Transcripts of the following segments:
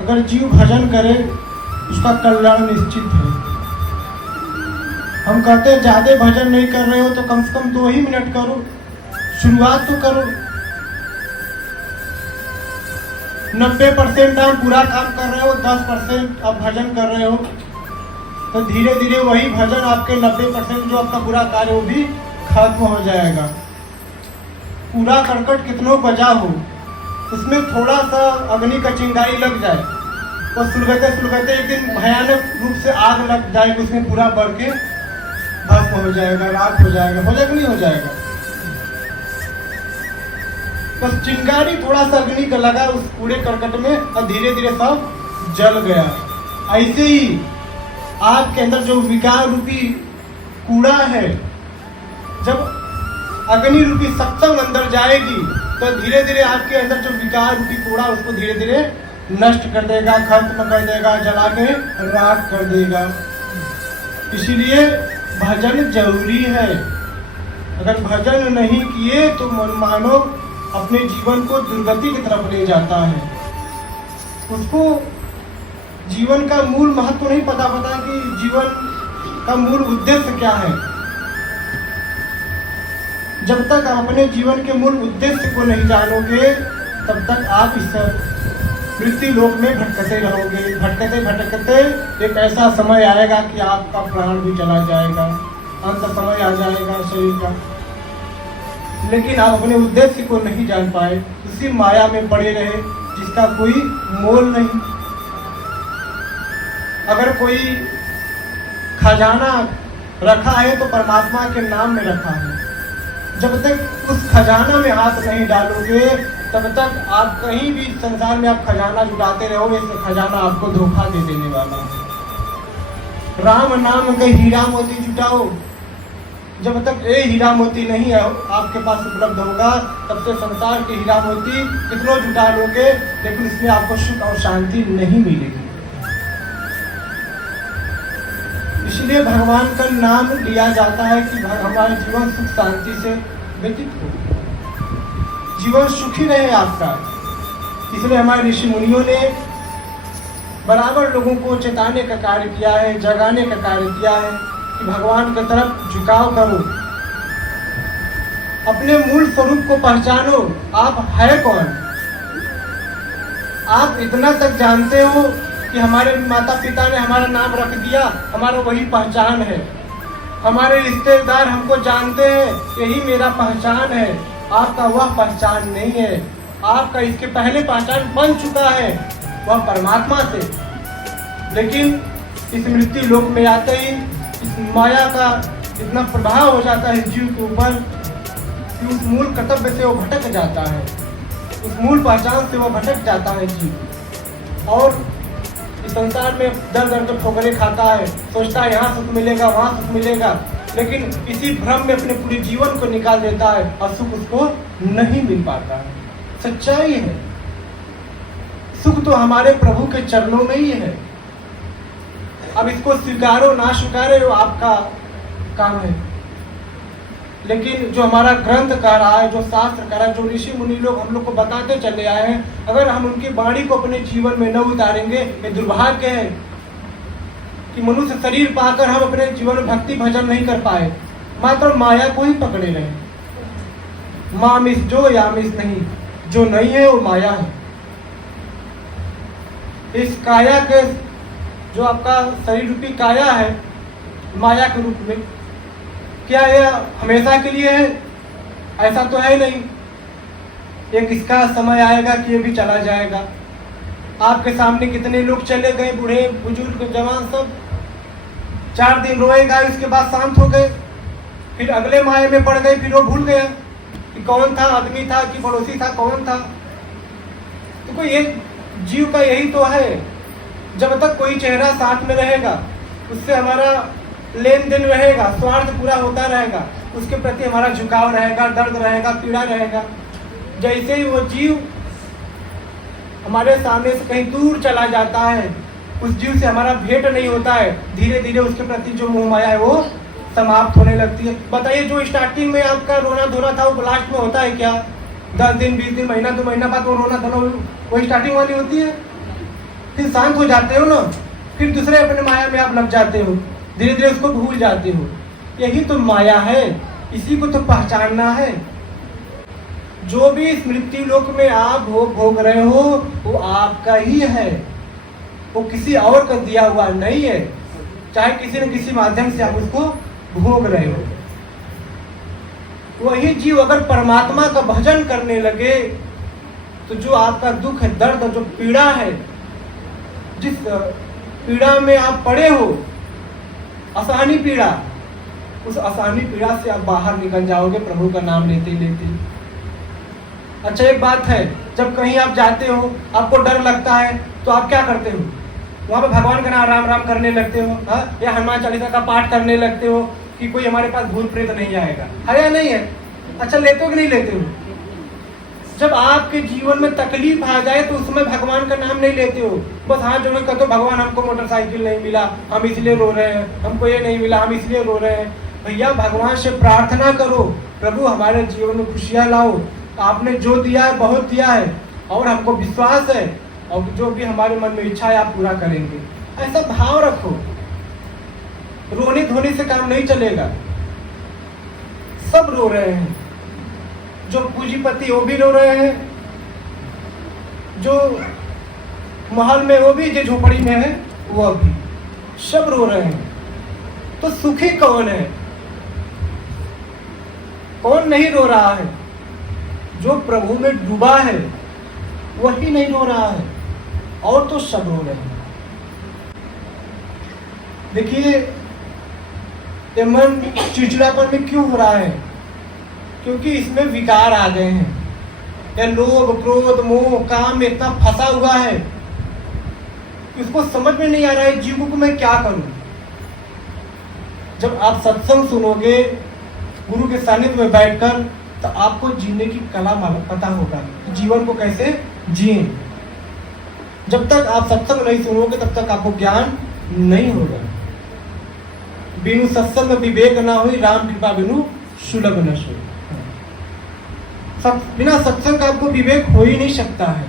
अगर जीव भजन करे उसका कल्याण निश्चित है। हम कहते हैं ज़्यादा भजन नहीं कर रहे हो तो कम से कम 2 ही मिनट करो, शुरुआत तो करो। 90% आप पूरा काम कर रहे हो, 10% आप भजन कर रहे हो, तो धीरे धीरे वही भजन आपके 90% जो आपका बुरा कार्य हो भी खत्म हो जाएगा। पूरा करकट कितनों बजा हो, उसमें थोड़ा सा अग्नि का चिंगारी लग जाए तो सुलगते सुलगते एक दिन भयानक रूप से आग लग जाएगी, उसमें पूरा बढ़ के भस्म हो जाएगा, राख हो जाएगा। हो जाएगा नहीं हो जाएगा? बस चिंगारी थोड़ा सा अग्नि का लगा उस पूरे करकट में और धीरे धीरे सब जल गया। ऐसे ही आपके अंदर जो विकार रूपी कूड़ा है, जब अग्नि रूपी सत्संग अंदर जाएगी तो धीरे धीरे आपके अंदर जो विकार रूपी कूड़ा उसको धीरे धीरे नष्ट कर देगा, खत्म कर देगा, जला के राख कर देगा। इसीलिए भजन जरूरी है। अगर भजन नहीं किए तो मानव अपने जीवन को दुर्गति की तरफ ले जाता है। उसको जीवन का मूल महत्व नहीं पता कि जीवन का मूल उद्देश्य क्या है। जब तक आप अपने जीवन के मूल उद्देश्य को नहीं जानोगे तब तक आप इस मृत्यु लोक में भटकते रहोगे। भटकते भटकते एक ऐसा समय आएगा कि आपका प्राण भी चला जाएगा, अंत समय आ जाएगा शरीर का। लेकिन आप अपने उद्देश्य को नहीं जान पाए, उसी माया में पड़े रहे जिसका कोई मोल नहीं। अगर कोई खजाना रखा है तो परमात्मा के नाम में रखा है। जब तक उस खजाना में हाथ नहीं डालोगे तब तक आप कहीं भी संसार में आप खजाना जुटाते रहोगे, इससे खजाना आपको धोखा दे देने वाला है। राम नाम के हीरा मोती जुटाओ, जब तक ये हीरा मोती नहीं है आपके पास उपलब्ध होगा तब तक संसार के हीरा मोती कितनों जुटा लोगे लेकिन इसमें आपको सुख और शांति नहीं मिलेगी। इसलिए भगवान का नाम लिया जाता है कि हमारा जीवन सुख शांति से व्यतीत हो, जीवन सुखी रहे आपका। इसलिए हमारे ऋषि मुनियों ने बराबर लोगों को चेताने का कार्य किया है, जगाने का कार्य किया है कि भगवान की तरफ झुकाव करो, अपने मूल स्वरूप को पहचानो। आप है कौन? आप इतना तक जानते हो कि हमारे माता पिता ने हमारा नाम रख दिया, हमारा वही पहचान है। हमारे रिश्तेदार हमको जानते हैं, यही मेरा पहचान है। आपका वह पहचान नहीं है। आपका इसके पहले पहचान बन चुका है वह परमात्मा से। लेकिन इस मृत्यु लोक में आते ही इस माया का इतना प्रभाव हो जाता है जीव के ऊपर कि उस मूल कर्तव्य से वो भटक जाता है, उस मूल पहचान से वो भटक जाता है जीव। और इस संसार में दर दर के ठोकरें खाता है, सोचता है यहाँ सुख मिलेगा वहाँ सुख मिलेगा, लेकिन इसी भ्रम में अपने पूरे जीवन को निकाल देता है और सुख उसको नहीं मिल पाता है। सच्चाई है, सुख तो हमारे प्रभु के चरणों में ही है। अब इसको स्वीकारो ना स्वीकारे वो आपका काम है। लेकिन जो हमारा ग्रंथ कह रहा है, जो शास्त्र कह रहा है, जो ऋषि मुनि लोग हम लोग को बताते चले आए हैं, अगर हम उनकी वाणी को अपने जीवन में न उतारेंगे ये दुर्भाग्य है कि मनुष्य शरीर पाकर हम अपने जीवन में भक्ति भजन नहीं कर पाए, मात्र माया को ही पकड़े रहे। मामिस जो यामिस नहीं, जो नहीं है वो माया है। इस काया के जो आपका शरीर रूपी काया है माया के रूप में, क्या यह हमेशा के लिए है? ऐसा तो है नहीं। एक इसका समय आएगा कि ये भी चला जाएगा। आपके सामने कितने लोग चले गए, बूढ़े बुजुर्ग जवान सब, 4 दिन रोएगा, इसके बाद शांत हो गए, फिर अगले माया में पड़ गए, फिर वो भूल गया कि कौन था, आदमी था कि पड़ोसी था, कौन था। तो कोई एक जीव का यही तो है, जब तक कोई चेहरा साथ में रहेगा उससे हमारा लेन देन रहेगा, स्वार्थ पूरा होता रहेगा, उसके प्रति हमारा झुकाव रहेगा, दर्द रहेगा, पीड़ा रहेगा। जैसे ही वो जीव हमारे सामने से कहीं दूर चला जाता है, उस जीव से हमारा भेंट नहीं होता है, धीरे धीरे उसके प्रति जो मोह माया है वो समाप्त होने लगती है। बताइए, जो स्टार्टिंग में आपका रोना धोना था वो लास्ट में होता है क्या? 10 दिन 20 दिन महीना 2 महीना बाद वो रोना धोना वही स्टार्टिंग वाली होती है। फिर शांत हो जाते हो ना, फिर दूसरे अपने माया में आप लग जाते हो, धीरे धीरे उसको भूल जाते हो। यही तो माया है, इसी को तो पहचानना है। जो भी इस मृत्यु लोक में आप भोग रहे हो वो आपका ही है, वो किसी और का दिया हुआ नहीं है। चाहे किसी न किसी माध्यम से आप उसको भोग रहे हो। वही जीव अगर परमात्मा का भजन करने लगे तो जो आपका दुख है, दर्द, जो पीड़ा है, जिस पीड़ा में आप पड़े हो, आसानी पीड़ा, उस आसानी पीड़ा से आप बाहर निकल जाओगे प्रभु का नाम लेते लेते। अच्छा एक बात है, जब कहीं आप जाते हो आपको डर लगता है तो आप क्या करते हो? वहाँ पे भगवान का नाम राम राम करने लगते हो, हाँ, या हनुमान चालीसा का पाठ करने लगते हो कि कोई हमारे पास भूत प्रेत नहीं आएगा, है या नहीं है? अच्छा लेते हो कि नहीं लेते हो? जब आपके जीवन में तकलीफ आ जाए तो उसमें भगवान का नाम नहीं लेते हो, बस हाथ जोड़ के कहते हो भगवान हमको मोटरसाइकिल नहीं मिला, हम इसलिए रो रहे हैं, हमको ये नहीं मिला, हम इसलिए रो रहे हैं। भैया भगवान से प्रार्थना करो, प्रभु हमारे जीवन में खुशियाँ लाओ, आपने जो दिया है बहुत दिया है और हमको विश्वास है और जो भी हमारे मन में इच्छा है आप पूरा करेंगे। ऐसा भाव रखो। रोने धोने से काम नहीं चलेगा। सब रो रहे हैं, जो पूंजीपति वो भी रो रहे हैं, जो महल में वो भी, जो झोपड़ी में है वो भी, सब रो रहे हैं। तो सुखी कौन है? कौन नहीं रो रहा है? जो प्रभु में डूबा है वही नहीं रो रहा है, और तो सब रो रहे हैं। देखिए ये मन चिड़चिड़ापन में क्यों हो रहा है? क्योंकि इसमें विकार आ गए हैं। या लोभ, क्रोध, मोह, काम में इतना फंसा हुआ है, इसको समझ में नहीं आ रहा है जीव को मैं क्या करूं। जब आप सत्संग सुनोगे गुरु के सानिध्य में बैठकर, तो आपको जीने की कला पता होगा, जीवन को कैसे जिए। जब तक आप सत्संग नहीं सुनोगे तब तक आपको ज्ञान नहीं होगा। बिनु सत्संग विवेक ना हुई, राम कृपा बिनु सुलभ न सोई। बिना सत्संग का आपको विवेक हो ही नहीं सकता है,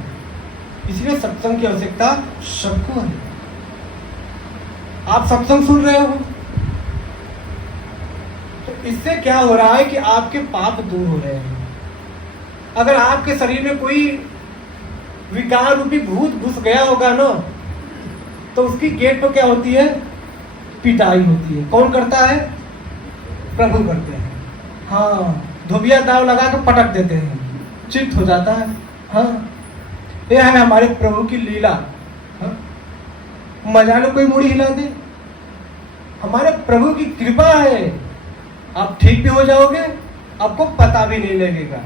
इसलिए सत्संग की आवश्यकता सबको है। आप सत्संग सुन रहे हो तो इससे क्या हो रहा है कि आपके पाप दूर हो रहे हैं। अगर आपके शरीर में कोई विकार रूपी भूत घुस गया होगा ना, तो उसकी गेट पर क्या होती है? पिटाई होती है। कौन करता है? प्रभु करते हैं। हाँ, धोबिया दाव लगा के पटक देते हैं, चित्त हो जाता है। हाँ, यह है हमारे प्रभु की लीला। हाँ, मजा लो कोई मुड़ी हिला दे, हमारे प्रभु की कृपा है। आप ठीक भी हो जाओगे, आपको पता भी नहीं लगेगा।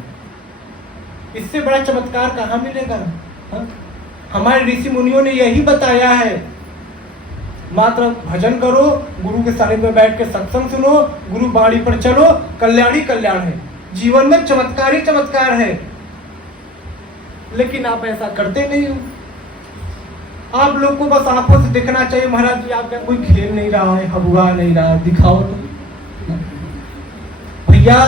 इससे बड़ा चमत्कार कहाँ मिलेगा? हाँ? हमारे ऋषि मुनियों ने यही बताया है, मात्र भजन करो, गुरु के सानिध्य में बैठ के सत्संग सुनो, गुरु बाणी पर चलो, कल्याण ही कल्याण है। जीवन में चमत्कार ही चमत्कार है। लेकिन आप ऐसा करते नहीं हो। आप लोग को बस आंखों से देखना चाहिए, महाराज जी आपका कोई खेल नहीं रहा है, हबुआ नहीं रहा है, दिखाओ तो। भैया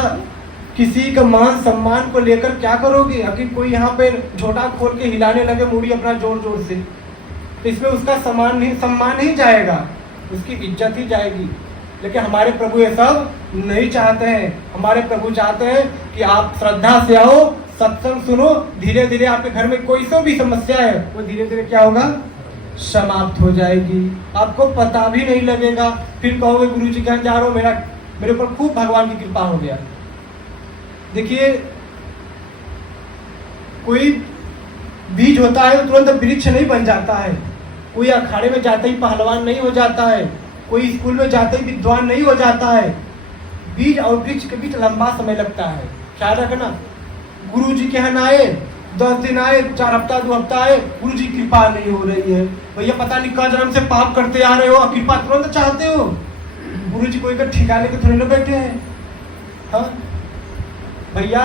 किसी का मान सम्मान को लेकर क्या करोगे? अगर कोई यहाँ पे झोटा खोल के हिलाने लगे मूड़ी अपना जोर जोर से, तो इसमें उसका सम्मान नहीं जाएगा, उसकी इज्जत ही जाएगी। लेकिन हमारे प्रभु ये सब नहीं चाहते हैं। हमारे प्रभु चाहते हैं कि आप श्रद्धा से आओ, सत्संग सुनो, धीरे धीरे आपके घर में कोई सी भी समस्या है वो धीरे धीरे क्या होगा? समाप्त हो जाएगी। आपको पता भी नहीं लगेगा। फिर कहोगे गुरु जी कहाँ जा रहा हूँ, मेरे ऊपर खूब भगवान की कृपा हो गया। देखिए कोई बीज होता है तो तुरंत वृक्ष नहीं बन जाता है। कोई अखाड़े में जाते ही पहलवान नहीं हो जाता है। कोई स्कूल में जाते ही विद्वान नहीं हो जाता है। बीज और वृक्ष के बीच लंबा समय लगता है। ख्याल रखना। गुरु जी के यहाँ आए, 10 दिन आए, 4 हफ्ता 2 हफ्ता आए, गुरु जी कृपा नहीं हो रही है। भैया पता नहीं कहाँ जन्म से पाप करते आ रहे हो, कृपा तुरंत चाहते हो। गुरु जी कोई का ठिकाने के थोड़ी ना बैठे हैं। हाँ भैया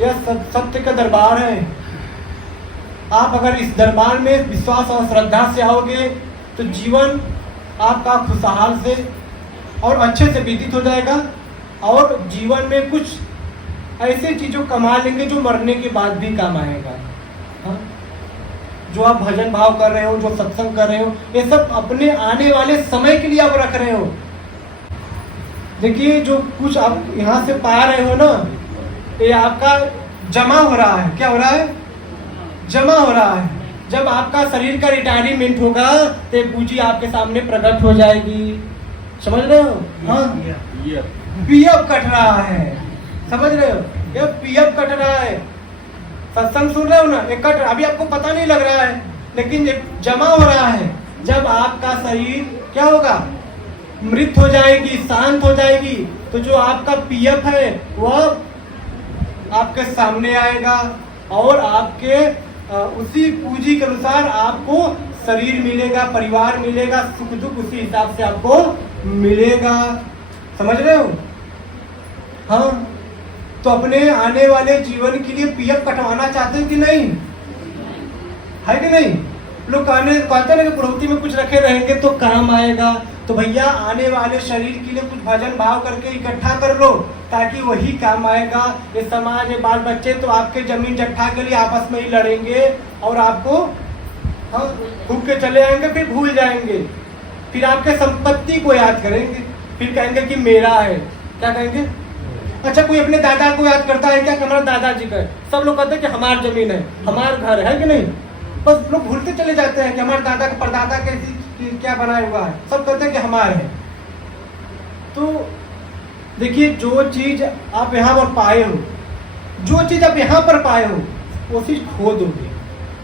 यह सत्य का दरबार है। आप अगर इस दरबार में विश्वास और श्रद्धा से आओगे तो जीवन आपका खुशहाल से और अच्छे से व्यतीत हो जाएगा, और जीवन में कुछ ऐसी चीज़ों कमा लेंगे जो मरने के बाद भी काम आएगा। हाँ? जो आप भजन भाव कर रहे हो, जो सत्संग कर रहे हो, ये सब अपने आने वाले समय के लिए आप रख रहे हो। देखिए जो कुछ आप यहाँ से पा रहे हो ना, ये आपका जमा हो रहा है। क्या हो रहा है? जमा हो रहा है। जब आपका शरीर का रिटायरमेंट होगा तो ये पूंजी आपके सामने प्रकट हो जाएगी। समझ रहे हो? हाँ, पीएफ कट रहा है। समझ रहे हो? ये पीएफ कट रहा है। सत्संग सुन रहे हो ना, ये कट रहा, अभी आपको पता नहीं लग रहा है, लेकिन ये जमा हो रहा है। जब आपका शरीर क्या होगा? मृत हो जाएगी, शांत हो जाएगी, तो जो आपका पीएफ है वह आपके सामने आएगा और आपके उसी पूंजी के अनुसार आपको शरीर मिलेगा, परिवार मिलेगा, सुख दुख उसी हिसाब से आपको मिलेगा। समझ रहे हो? हाँ, तो अपने आने वाले जीवन के लिए पीएफ कटवाना चाहते हो कि नहीं? है कि नहीं? लोग कहते हैं कि प्रवृत्ति में कुछ रखे रहेंगे तो काम आएगा। तो भैया आने वाले शरीर के लिए कुछ भजन भाव करके इकट्ठा कर लो, ताकि वही काम आएगा। ये समाज, ये बाल बच्चे तो आपके जमीन जट्ठा के लिए आपस में ही लड़ेंगे और आपको खूब के चले आएंगे, फिर भूल जाएंगे, फिर आपके संपत्ति को याद करेंगे, फिर कहेंगे कि मेरा है। क्या कहेंगे? अच्छा, कोई अपने दादा को याद करता है क्या? हमारा दादाजी का है। सब लोग कहते हैं कि हमारी जमीन है, हमारा घर है कि नहीं? बस लोग भूलते चले जाते हैं कि हमारे दादा का परदादा कैसी क्या बनाया हुआ है। सब कहते हैं कि हमारे है। तो देखिए, जो चीज आप यहाँ पर पाए हो, जो चीज आप यहाँ पर पाए हो, वो चीज खो दोगे,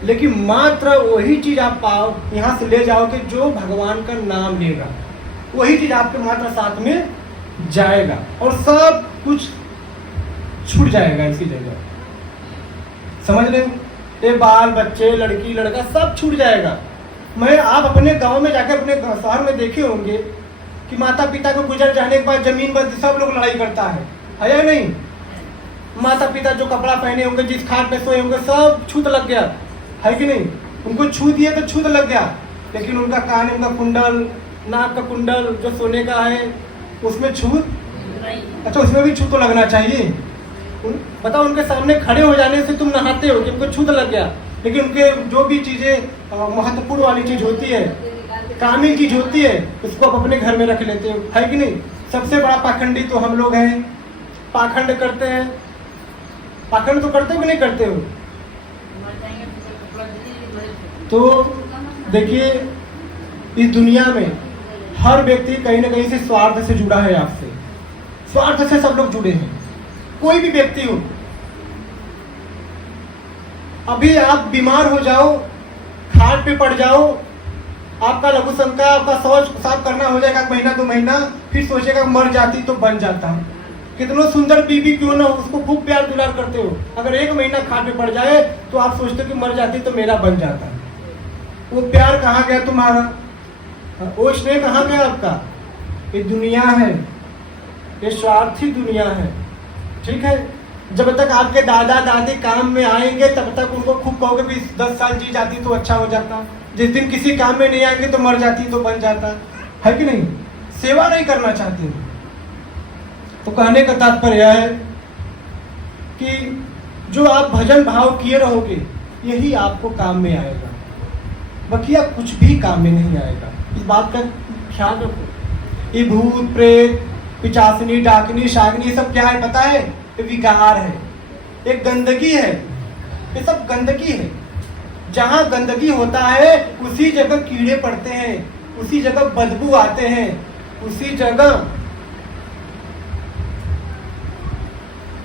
लेकिन मात्र वही चीज आप पाओ, यहाँ से ले जाओगे जो भगवान का नाम लेगा, वही चीज आपके मात्र साथ में जाएगा और सब कुछ छूट जाएगा इसी जगह। समझ रहे हो? ये बाल बच्चे, लड़की लड़का सब छूट जाएगा। आप अपने गांव में जाकर, अपने शहर में देखे होंगे कि माता पिता को गुजर जाने के बाद जमीन पर सब लोग लड़ाई करता है या नहीं? माता पिता जो कपड़ा पहने होंगे, जिस खाट पे सोए होंगे, सब छूत लग गया, है कि नहीं? उनको छू दिए तो छूत लग गया, लेकिन उनका कान, उनका कुंडल, नाक का कुंडल जो सोने का है उसमें छूत, अच्छा उसमें भी छूत तो लगना चाहिए। बताओ, उनके सामने खड़े हो जाने से तुम नहाते हो कि उनको छूत लग गया, लेकिन उनके जो भी चीजें महत्वपूर्ण वाली चीज होती है, कामिल चीज होती है, उसको आप अपने घर में रख लेते हो, है कि नहीं? सबसे बड़ा पाखंडी तो हम लोग हैं, पाखंड करते हैं। पाखंड तो करते हो कि नहीं करते हो? तो देखिए, इस दुनिया में हर व्यक्ति कहीं ना कहीं से स्वार्थ से जुड़ा है। आपसे स्वार्थ से सब लोग जुड़े हैं, कोई भी व्यक्ति हो। अभी आप बीमार हो जाओ, खाट पे पड़ जाओ, आपका लघु शंका, आपका शौच साफ करना हो जाएगा 1 महीना 2 महीना, फिर सोचेगा मर जाती तो बन जाता। कितना सुंदर बीबी क्यों ना, उसको खूब प्यार दुलार करते हो, अगर 1 महीना खाट पे पड़ जाए तो आप सोचते हो कि मर जाती तो मेरा बन जाता। वो प्यार कहाँ गया तुम्हारा? वो स्नेह कहाँ गया आपका? ये दुनिया है, ये स्वार्थी दुनिया है। ठीक है, जब तक आपके दादा दादी काम में आएंगे तब तक उनको खूब कहोगे भी 10 साल जी जाती तो अच्छा हो जाता। जिस दिन किसी काम में नहीं आएंगे तो मर जाती तो बन जाता, है कि नहीं? सेवा नहीं करना चाहते। तो कहने का तात्पर्य है कि जो आप भजन भाव किए रहोगे यही आपको काम में आएगा, बाकी आप कुछ भी काम में नहीं आएगा। इस बात का ख्याल रखो। ये भूत प्रेत, पिचासनी, डाकनी, शागनी, सब क्या है पता है? ये विकार है, एक गंदगी है, ये सब गंदगी है। जहाँ गंदगी होता है उसी जगह कीड़े पड़ते हैं, उसी जगह बदबू आते हैं, उसी जगह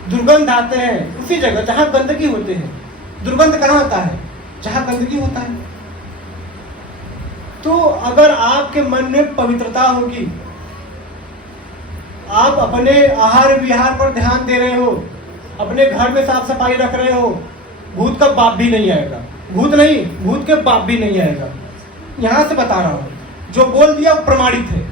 दुर्गंध आते हैं। उसी जगह जहाँ गंदगी होते हैं, दुर्गंध कहाँ होता है? जहाँ गंदगी होता है। तो अगर आपके मन में पवित्रता होगी, आप अपने आहार विहार पर ध्यान दे रहे हो, अपने घर में साफ सफाई रख रहे हो, भूत का बाप भी नहीं आएगा। भूत नहीं, भूत के बाप भी नहीं आएगा। यहां से बता रहा हूं, जो बोल दिया प्रमाणित है।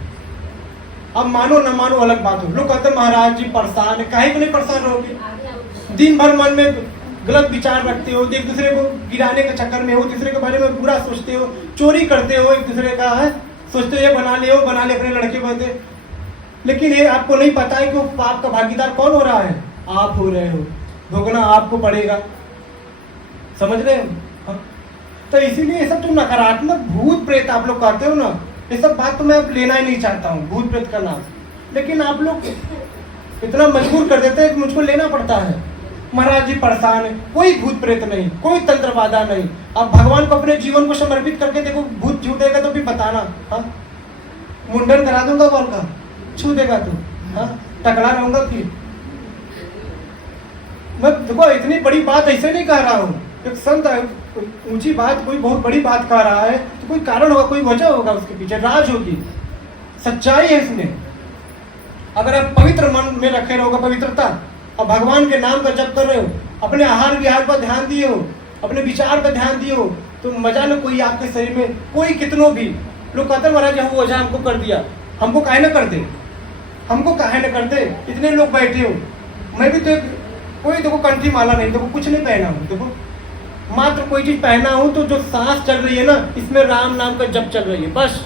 अब मानो न मानो अलग बात हो। लोग कहते हैं महाराज जी परेशान है, काहे को नहीं परेशान रहोगे? दिन भर मन में गलत विचार रखते हो, एक दूसरे को गिराने के चक्कर में हो, दूसरे के बारे में बुरा सोचते हो, चोरी करते हो, एक दूसरे का है सोचते हो ये बना ले, वो बना ले, अपने लड़के बदे। लेकिन ये आपको नहीं पता है कि वो पाप का भागीदार कौन हो रहा है? आप हो रहे हो, भोगना आपको पड़ेगा। समझ रहे हो? तो इसीलिए ये सब जो नकारात्मक भूत प्रेत आप लोग कहते हो ना, ये सब बात तो मैं अब लेना ही नहीं चाहता हूँ भूत प्रेत का नाम, लेकिन आप लोग इतना मजबूर कर देते हैं कि मुझको लेना पड़ता है। महाराज जी परेशान है, कोई भूत प्रेत नहीं, कोई तंत्रवादा नहीं। आप भगवान को अपने जीवन को समर्पित करके देखो, भूत छूटेगा तो भी बताना। हाँ, मुंडन करा दूंगा बोल का, छू देगा तू, हाँ, टकला रहूंगा फिर। मैं देखो इतनी बड़ी बात ऐसे नहीं कह रहा हूँ, एक संत ऊंची बात, कोई बहुत बड़ी बात कह रहा है तो कोई कारण होगा, कोई वजह होगा, उसके पीछे राज होगी, सच्चाई है इसमें। अगर आप पवित्र मन में रखे रहोगे, पवित्रता, और भगवान के नाम का जप कर रहे हो, अपने आहार विहार पर ध्यान दिए हो, अपने विचार पर ध्यान दिए हो, तो मजा न कोई आपके शरीर में, कोई कितनों भी लोग कहते हैं महाराज वो वजह हमको कर दिया, हमको काहे न करते, हमको काहे न करते, इतने लोग बैठे हो। मैं भी तो कोई देखो कंठी माला नहीं, देखो कुछ नहीं पहना हूँ, देखो मात्र कोई चीज पहना हूँ तो जो सांस चल रही है ना, इसमें राम नाम का जप चल रही है बस,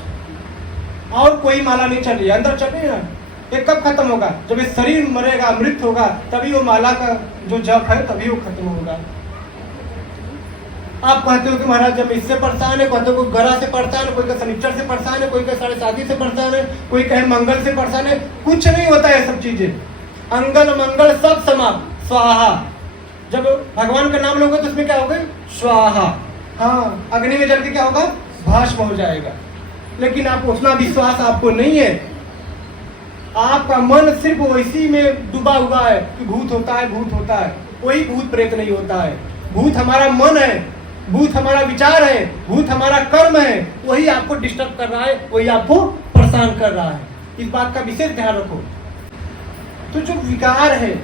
और कोई माला नहीं चल रही है। अंदर चल रही है ना, ये कब खत्म होगा? जब ये शरीर मरेगा, मृत होगा, तभी वो माला का जो जप है तभी वो खत्म होगा। आप कहते हो कि महाराज जब इससे परेशान है, कहते हो कोई गरा से परेशान है, कोई का शनिचर से परेशान है, कोई का 7:30 से परेशान है, कोई कहे मंगल से परेशान है। कुछ नहीं होता है सब चीजें, अंगल मंगल सब समाप्त, स्वाहा। जब भगवान का नाम लोगे तो उसमें क्या होगा? स्वाहा। हाँ, अग्नि में जल के क्या होगा? भस्म हो जाएगा। लेकिन आप उतना विश्वास आपको नहीं है, आपका मन सिर्फ वैसी में डूबा हुआ है कि भूत होता है, भूत होता है। कोई भूत प्रेत नहीं होता है। भूत हमारा मन है, भूत हमारा विचार है, भूत हमारा कर्म है, वही आपको डिस्टर्ब कर रहा है, वही आपको परेशान कर रहा है। इस बात का विशेष ध्यान रखो। तो जो विकार है,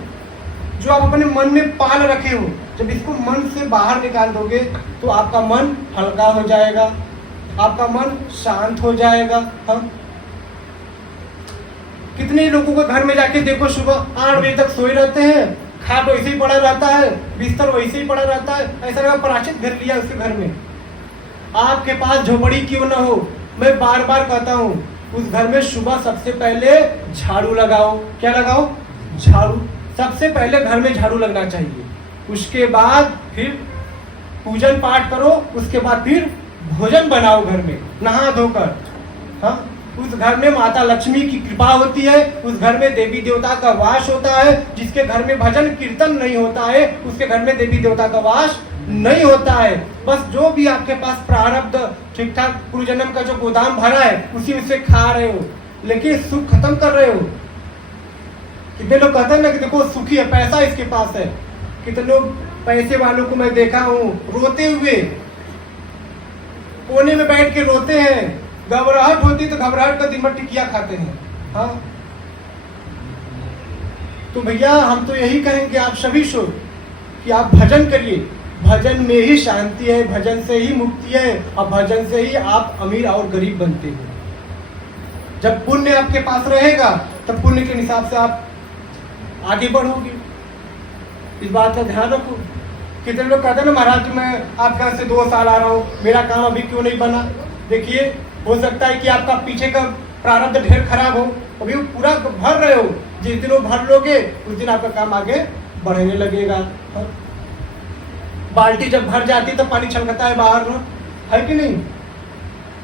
जो आप अपने मन में पाल रखे हो, जब इसको मन से बाहर निकाल दोगे तो आपका मन हल्का हो जाएगा, आपका मन शांत हो जाएगा। हाँ? कितने लोगों को घर में जाके देखो, सुबह 8 बजे तक सोए रहते हैं, खाट वैसे ही पड़ा रहता है, बिस्तर वैसे ही पड़ा रहता है, ऐसा लगा पराचित घर लिया उसके घर में। आपके पास झोपड़ी क्यों ना हो, मैं बार बार कहता हूँ, उस घर में सुबह सबसे पहले झाड़ू लगाओ। क्या लगाओ? झाड़ू। सबसे पहले घर में झाड़ू लगना चाहिए, उसके बाद फिर पूजन पाठ करो, उसके बाद फिर भोजन बनाओ घर में नहा धोकर। हाँ, उस घर में माता लक्ष्मी की कृपा होती है, उस घर में देवी देवता का वास होता है। जिसके घर में भजन कीर्तन नहीं होता है, उसके घर में देवी देवता का वास नहीं होता है। बस जो भी आपके पास प्रारब्ध ठीक ठाक पूर्व जन्म का जो गोदाम भरा है, उसी से खा रहे हो, लेकिन सुख खत्म कर रहे हो। कितने लोग कहते हैं ना कि देखो सुखी है, पैसा इसके पास है। कितने लोग पैसे वालों को मैं देखा हूँ रोते हुए, कोने में बैठ के रोते हैं, घबराहट होती तो घबराहट का दिन भर टिकिया खाते हैं। हाँ, तो भैया हम तो यही कहेंगे आप सभी से कि आप भजन करिए, भजन में ही शांति है, भजन से ही मुक्ति है, और भजन से ही आप अमीर और गरीब बनते हैं। जब पुण्य आपके पास रहेगा तब पुण्य के हिसाब से आप आगे बढ़ोगे। इस बात का ध्यान रखो। कितने लोग कहते हैं ना महाराज मैं आपके यहाँ से 2 साल आ रहा हूँ, मेरा काम अभी क्यों नहीं बना? देखिए, हो सकता है कि आपका पीछे का प्रारब्ध ढेर खराब हो, अभी वो पूरा भर रहे हो। जिस दिन वो भर लोगे उस दिन आपका काम आगे बढ़ने लगेगा। बाल्टी जब भर जाती तो पानी छलकता है बाहर, है कि नहीं?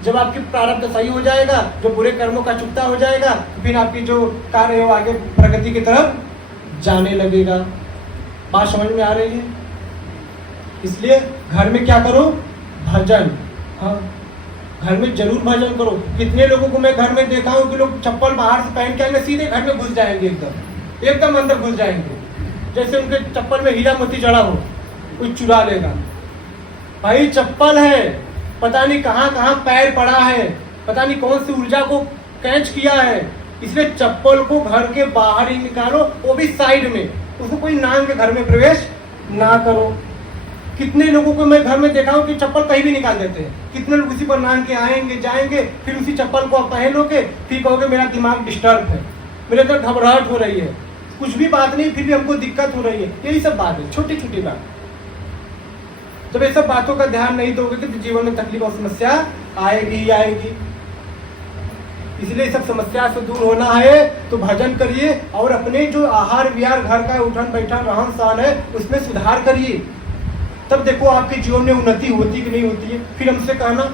जब आपकी प्रारब्ध सही हो जाएगा, जो बुरे कर्मों का चुकता हो जाएगा, फिर आपकी जो कार्य है वो आगे प्रगति की तरफ जाने लगेगा। बात समझ में आ रही है? इसलिए घर में क्या करो? भजन। हाँ, घर में जरूर भजन करो। कितने लोगों को मैं घर में देखा हूँ कि लोग चप्पल बाहर से पहन के आएंगे, सीधे घर में घुस जाएंगे, एकदम अंदर घुस जाएंगे, जैसे उनके चप्पल में हीरा मोती जड़ा हो, कोई चुरा लेगा। भाई चप्पल है, पता नहीं कहाँ कहाँ पैर पड़ा है, पता नहीं कौन सी ऊर्जा को कैच किया है, इसलिए चप्पल को घर के बाहर ही निकालो, वो भी साइड में। उसको कोई नांग के घर में प्रवेश ना करो। कितने लोगों को मैं घर में देखा हूँ कि चप्पल कहीं भी निकाल देते हैं। कितने लोग उसी पर नांग के आएंगे जाएंगे, फिर उसी चप्पल को आप पहनोगे, फिर कहोगे मेरा दिमाग डिस्टर्ब है, मेरे अंदर घबराहट हो रही है, कुछ भी बात नहीं फिर भी हमको दिक्कत हो रही है। यही सब बात है, छोटी छोटी बात। जब ये सब बातों का ध्यान नहीं दोगे तो जीवन में तकलीफ और समस्या आएगी ही आएगी। इसलिए सब समस्या से दूर होना है तो भजन करिए, और अपने जो आहार विहार घर का उठन बैठन रहन सहन है उसमें सुधार करिए। तब देखो आपके जीवन में उन्नति होती कि नहीं होती है। फिर हमसे कहना,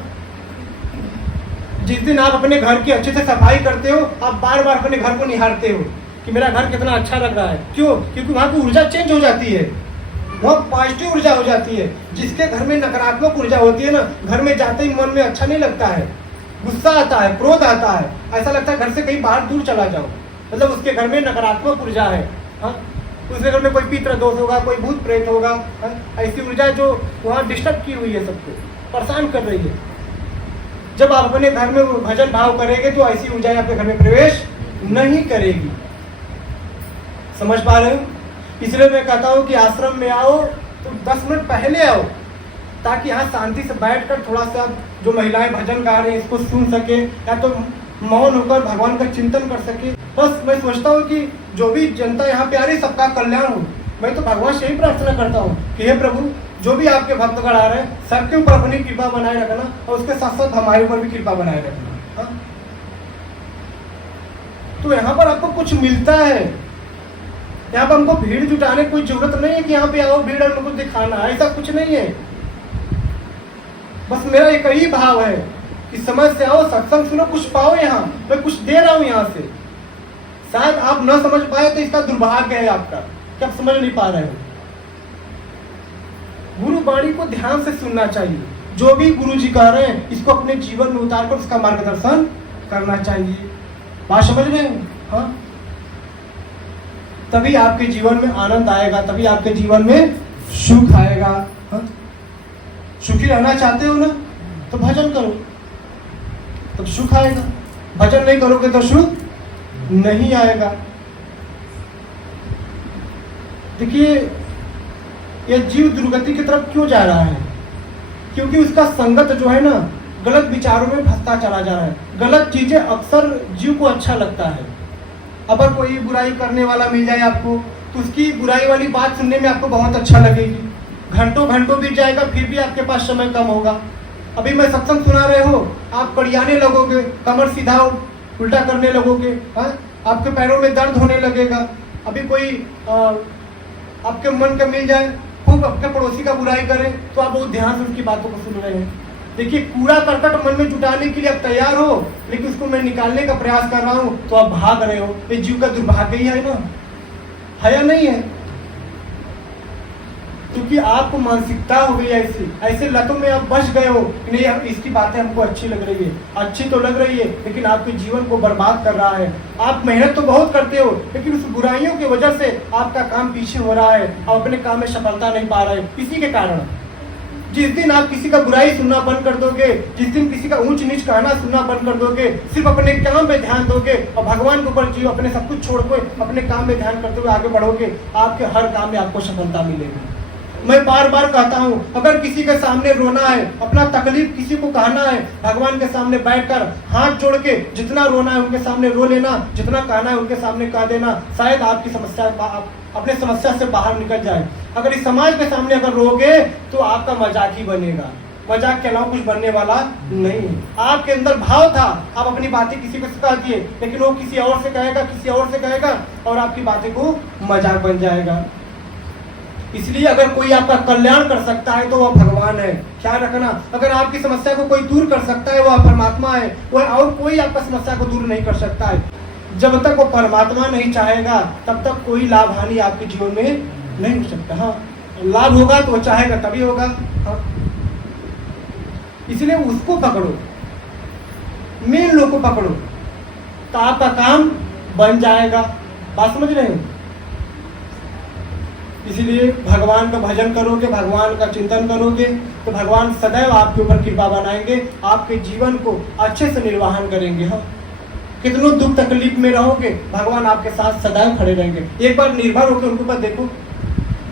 जिस दिन आप अपने घर की अच्छे से सफाई करते हो, आप बार बार अपने घर को निहारते हो कि मेरा घर कितना अच्छा लग रहा है। क्यों? क्योंकि वहाँ की ऊर्जा चेंज हो जाती है, बहुत पॉजिटिव ऊर्जा हो जाती है। जिसके घर में नकारात्मक ऊर्जा होती है ना, घर में जाते ही मन में अच्छा नहीं लगता है, गुस्सा आता है, क्रोध आता है, ऐसा लगता है घर से कहीं बाहर दूर चला जाओ। मतलब उसके घर में नकारात्मक ऊर्जा है। हाँ, उसके घर में कोई पितृ दोष होगा, कोई भूत प्रेत होगा। हाँ? ऐसी ऊर्जा जो वहाँ डिस्टर्ब की हुई है, सबको परेशान कर रही है। जब आप अपने घर में भजन भाव करेंगे तो ऐसी ऊर्जा आपके घर में प्रवेश नहीं करेगी। समझ पा रहे हो? इसलिए मैं कहता हूँ कि आश्रम में आओ तो 10 मिनट पहले आओ, ताकि यहाँ शांति से बैठकर थोड़ा सा जो महिलाएं भजन गा रही हैं इसको सुन सके, या तो मौन होकर भगवान का चिंतन कर सके। बस मैं सोचता हूँ कि जो भी जनता यहाँ पे आ रही सबका कल्याण हो। मैं तो भगवान से ही प्रार्थना करता हूँ कि हे प्रभु, जो भी आपके भक्तगण आ रहे हैं सबके ऊपर अपनी कृपा बनाए रखना, और उसके साथ साथ हमारे ऊपर भी कृपा बनाए रखना। हाँ? तो यहाँ पर आपको कुछ मिलता है, यहाँ पर हमको भीड़ जुटाने की कोई जरूरत नहीं है कि यहाँ पे आओ भीड़ और हमको दिखाना, ऐसा कुछ नहीं है। बस मेरा एक ही भाव है कि समय से आओ, सत्संग सुनो, कुछ पाओ। यहाँ मैं कुछ दे रहा हूँ यहाँ से। शायद आप न समझ पाए तो इसका दुर्भाग्य है आपका कि आप समझ नहीं पा रहे हो। गुरु वाणी को ध्यान से सुनना चाहिए। जो भी गुरु जी कह रहे हैं इसको अपने जीवन में उतार कर उसका मार्गदर्शन करना चाहिए। बात समझ रहे हैं? हाँ, तभी आपके जीवन में आनंद आएगा, तभी आपके जीवन में सुख आएगा। हाँ? सुखी रहना चाहते हो ना, तो भजन करो, तब सुख आएगा। भजन नहीं करोगे तो सुख नहीं आएगा। देखिए, यह जीव दुर्गति की तरफ क्यों जा रहा है? क्योंकि उसका संगत जो है ना, गलत विचारों में फंसता चला जा रहा है। गलत चीजें अक्सर जीव को अच्छा लगता है। अगर कोई बुराई करने वाला मिल जाए आपको, तो उसकी बुराई वाली बात सुनने में आपको बहुत अच्छा लगेगी। घंटों घंटों बीत जाएगा, फिर भी आपके पास समय कम होगा। अभी मैं सत्संग सुना रहे हो, आप कड़ियाने लगोगे, कमर सीधा उल्टा करने लगोगे। हाँ, आपके पैरों में दर्द होने लगेगा। अभी कोई आपके मन का मिल जाए, खूब आपके पड़ोसी का बुराई करे, तो आप बहुत ध्यान से उसकी बातों को सुन रहे हैं। देखिए, कूड़ा करकट मन में जुटाने के लिए आप तैयार हो, लेकिन उसको मैं निकालने का प्रयास कर रहा हूँ तो आप भाग रहे हो। ये जीव का दुर्भाग्य ही है ना, है या नहीं है? क्योंकि आपको मानसिकता हो गई ऐसे लतों में आप बच गए हो कि नहीं, अब इसकी बातें हमको अच्छी लग रही है, अच्छी तो लग रही है, लेकिन आपके जीवन को बर्बाद कर रहा है। आप मेहनत तो बहुत करते हो, लेकिन उस बुराइयों की वजह से आपका काम पीछे हो रहा है, आप अपने काम में सफलता नहीं पा रहे। इसी के कारण जिस दिन आप किसी का बुराई सुनना बंद कर दोगे, जिस दिन किसी का ऊंच नीच कहना सुनना बंद कर दोगे, सिर्फ अपने काम पे ध्यान दोगे और भगवान के ऊपर जीव अपने सब कुछ छोड़ के अपने काम में ध्यान करते हुए आगे बढ़ोगे, आपके हर काम में आपको सफलता मिलेगी। मैं बार बार कहता हूँ, अगर किसी के सामने रोना है, अपना तकलीफ किसी को कहना है, भगवान के सामने बैठकर हाथ जोड़ के जितना रोना है उनके सामने रो लेना, जितना कहना है उनके सामने कह देना। शायद आपकी समस्या अपने समस्या से बाहर निकल जाए। अगर इस समाज के सामने अगर रोगे तो आपका मजाक ही बनेगा, मजाक के अलावा कुछ बनने वाला नहीं है। आपके अंदर भाव था, आप अपनी बातें किसी को सिखा दिए, लेकिन वो किसी और से कहेगा, किसी और से कहेगा, और आपकी बातें को मजाक बन जाएगा। इसलिए अगर कोई आपका कल्याण कर सकता है तो वह भगवान है, ख्याल रखना। अगर आपकी समस्या को कोई दूर कर सकता है वह परमात्मा है, वह और कोई आपका समस्या को दूर नहीं कर सकता है। जब तक वो परमात्मा नहीं चाहेगा तब तक कोई लाभ हानि आपके जीवन में नहीं हो सकता। हाँ, लाभ होगा तो वो चाहेगा तभी होगा। हाँ, इसलिए उसको पकड़ो, मेन लोग को पकड़ो, तो आपका काम बन जाएगा। बात समझ रहे हैं? इसलिए भगवान का भजन करोगे, भगवान का चिंतन करोगे तो भगवान सदैव आपके ऊपर कृपा बनाएंगे, आपके जीवन को अच्छे से निर्वाहन करेंगे। हाँ, कितनों दुख तकलीफ में रहोगे, भगवान आपके साथ सदैव खड़े रहेंगे। एक बार निर्भर होकर उनके ऊपर देखो।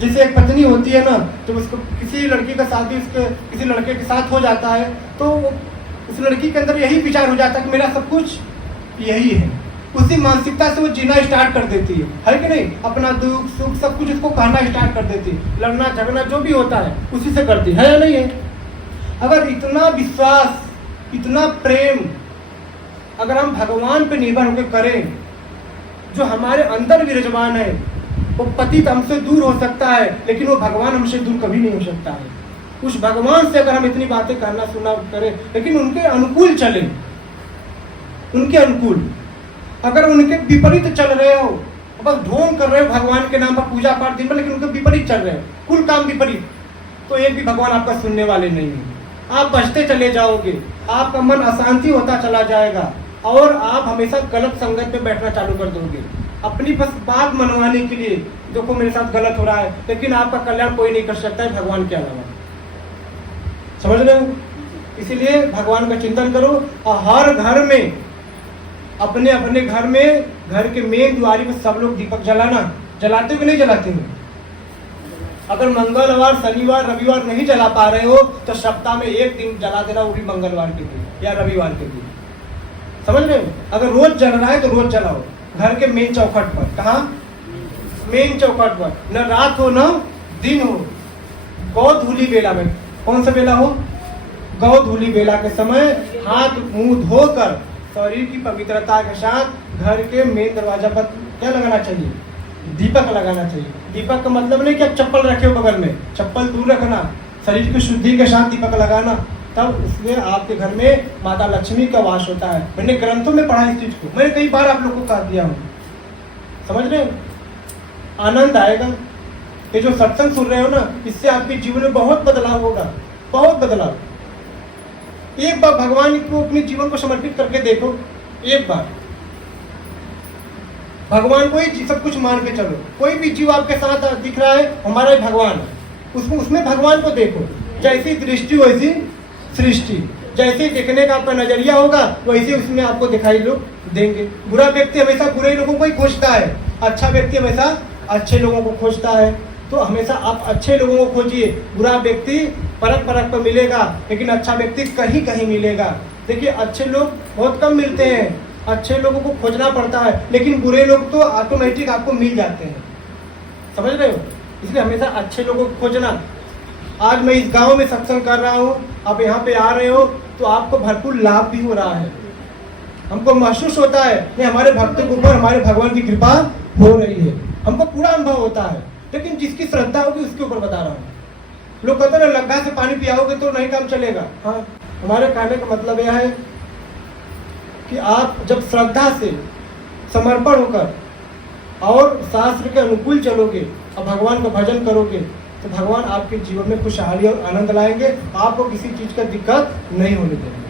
जैसे एक पत्नी होती है ना, तो उसको किसी लड़की का शादी उसके किसी लड़के के साथ हो जाता है, तो उस लड़की के अंदर यही विचार हो जाता है कि मेरा सब कुछ यही है। उसी मानसिकता से वो जीना स्टार्ट कर देती है कि नहीं? अपना दुख सुख सब कुछ उसको कहना स्टार्ट कर देती है, लड़ना झगड़ना जो भी होता है उसी से करती है या नहीं है? अगर इतना विश्वास, इतना प्रेम अगर हम भगवान पे निर्भर होकर करें, जो हमारे अंदर विराजमान है, वो पतित हमसे दूर हो सकता है, लेकिन वो भगवान हमसे दूर कभी नहीं हो सकता है। उस भगवान से अगर हम इतनी बातें करना सुना करें, लेकिन उनके अनुकूल चले, उनके अनुकूल, अगर उनके विपरीत चल रहे हो, बस ढोंग कर रहे हो भगवान के नाम पर पूजा पाठ दिन पर, लेकिन उनके विपरीत चल रहे हो, कुल काम विपरीत, तो एक भी भगवान आपका सुनने वाले नहीं है। आप बचते चले जाओगे, आपका मन अशांति होता चला जाएगा और आप हमेशा गलत संगत में बैठना चालू कर दोगे, अपनी बस बात मनवाने के लिए, देखो मेरे साथ गलत हो रहा है, लेकिन आपका कल्याण कोई नहीं कर सकता है भगवान के अलावा। समझ रहे हो? इसीलिए भगवान का चिंतन करो और हर घर में, अपने अपने घर में, घर के मेन द्वारी में सब लोग दीपक जलाना। जलाते हो कि नहीं जलाते हो? अगर मंगलवार, शनिवार, रविवार नहीं जला पा रहे हो तो सप्ताह में एक दिन जला देना, वो भी मंगलवार के दिन या रविवार के दिन। समझ रहे हो? अगर रोज जल रहा है तो रोज जलाओ, घर के मेन चौखट पर। कहाँ? मेन चौखट पर, न रात हो न दिन हो, गौधूली बेला में। कौन सा बेला हो? गौधूली बेला के समय हाथ मुंह धोकर शरीर की पवित्रता के साथ घर के मेन दरवाजा पर क्या लगाना चाहिए? दीपक लगाना चाहिए। दीपक का मतलब नहीं कि आप चप्पल रखे हो बगल में, चप्पल दूर रखना, शरीर की शुद्धि के साथ दीपक लगाना, तब उसमें आपके घर में माता लक्ष्मी का वास होता है। मैंने ग्रंथों में पढ़ा इस चीज को, मैंने कई बार आप लोगों को कह दिया हूँ। समझ रहे हो? आनंद आएगा। ये जो सत्संग सुन रहे हो ना, इससे आपके जीवन में बहुत बदलाव होगा, बहुत बदलाव। एक बार भगवान को अपने जीवन को समर्पित करके देखो, एक बार भगवान को ही सब कुछ मान के चलो। कोई भी जीव आपके साथ दिख रहा है, हमारा ही भगवान है, उसमें भगवान को देखो। जैसी दृष्टि वैसी सृष्टि, जैसे देखने का आपका नजरिया होगा वैसे उसमें आपको दिखाई लोग देंगे। बुरा व्यक्ति हमेशा बुरे लोगों को ही खोजता है, अच्छा व्यक्ति हमेशा अच्छे लोगों को खोजता है। तो हमेशा आप अच्छे लोगों को खोजिए। बुरा व्यक्ति परख परख पर मिलेगा, लेकिन अच्छा व्यक्ति कहीं कहीं मिलेगा। देखिए, अच्छे लोग बहुत कम मिलते हैं, अच्छे लोगों को खोजना पड़ता है, लेकिन बुरे लोग तो ऑटोमेटिक आपको मिल जाते हैं। समझ रहे हो? इसलिए हमेशा अच्छे लोगों को खोजना। आज मैं इस गांव में सत्संग कर रहा हूँ, आप यहाँ पे आ रहे हो तो आपको भरपूर लाभ भी हो रहा है। हमको महसूस होता है कि हमारे भक्तों के ऊपर हमारे भगवान की कृपा हो रही है, हमको पूरा अनुभव होता है। लेकिन जिसकी श्रद्धा होगी उसके ऊपर बता रहा हूँ। लोग कहते हैं लग्गा से पानी पियाओगे तो नहीं काम चलेगा। हाँ, हमारे कहने का मतलब यह है कि आप जब श्रद्धा से समर्पण होकर और शास्त्र के अनुकूल चलोगे और भगवान का भजन करोगे तो भगवान आपके जीवन में खुशहाली और आनंद लाएंगे। आपको किसी चीज का दिक्कत नहीं होने देंगे।